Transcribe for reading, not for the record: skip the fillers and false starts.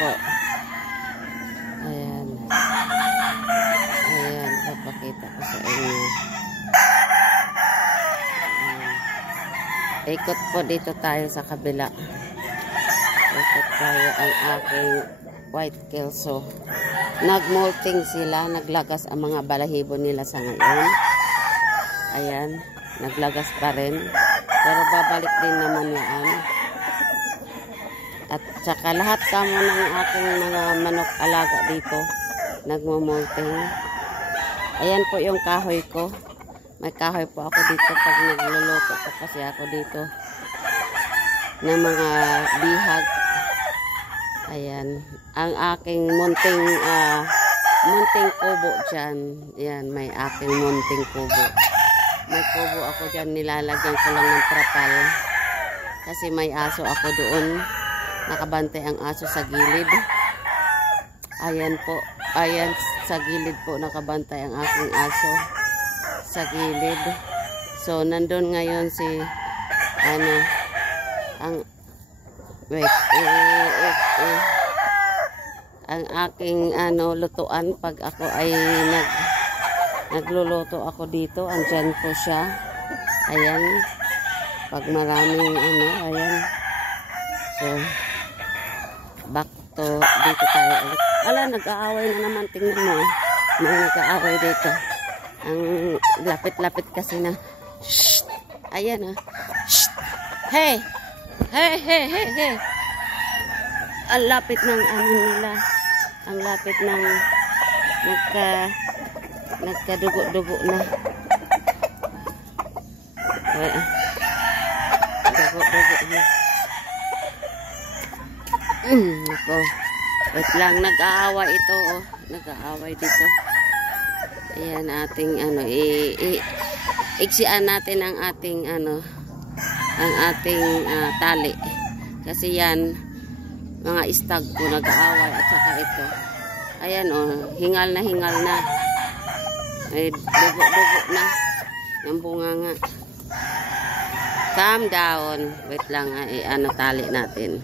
po. Ayan. Ayan, papakita ko sa inyo. Ayan. Ikot po dito tayo sa kabila. Ikot tayo ang aking white kelso. Nagmolting sila, naglagas ang mga balahibo nila sa ngayon. Ayan, naglagas pa rin. Pero babalik din naman yan. At saka lahat kamo ng aking mga manok alaga dito, nagmumolting. Ayan po yung kahoy ko. May kahoy po ako dito pag nagluluto po kasi ako dito ng mga bihag. Ayan, ang aking munting kubo dyan. Ayan, may aking munting kubo. May kubo ako dyan, nilalagyan ko lang ng trapal. Kasi may aso ako doon. Nakabantay ang aso sa gilid. Ayan po. Ayan, sa gilid po nakabantay ang aking aso. Sa gilid. So, nandun ngayon si, ang aking, lutuan pag ako ay nagluluto ako dito. Andyan po siya. Ayan. Pag maraming, ayan. So, back to dito tayo ulit. Wala, nag-aaway na naman. Tingnan mo. May nag-aaway dito. Ang lapit-lapit kasi na. Shh! Ayan Shh! Hey! Hey, hey, hey, hey! Ang lapit ng nila. Ang lapit ng nagkadugo-dugo na. Dugo-dugo na. Ako. Wait lang, nag-aaway ito. Nag-aaway dito. Ayan, ating iksian natin ang ating tali. Kasi yan, mga istag po nag-aaway at saka ito. Ayan hingal na. Ay, dugo-dugo na. Yung bunganga. Calm down. Wait lang, tali natin.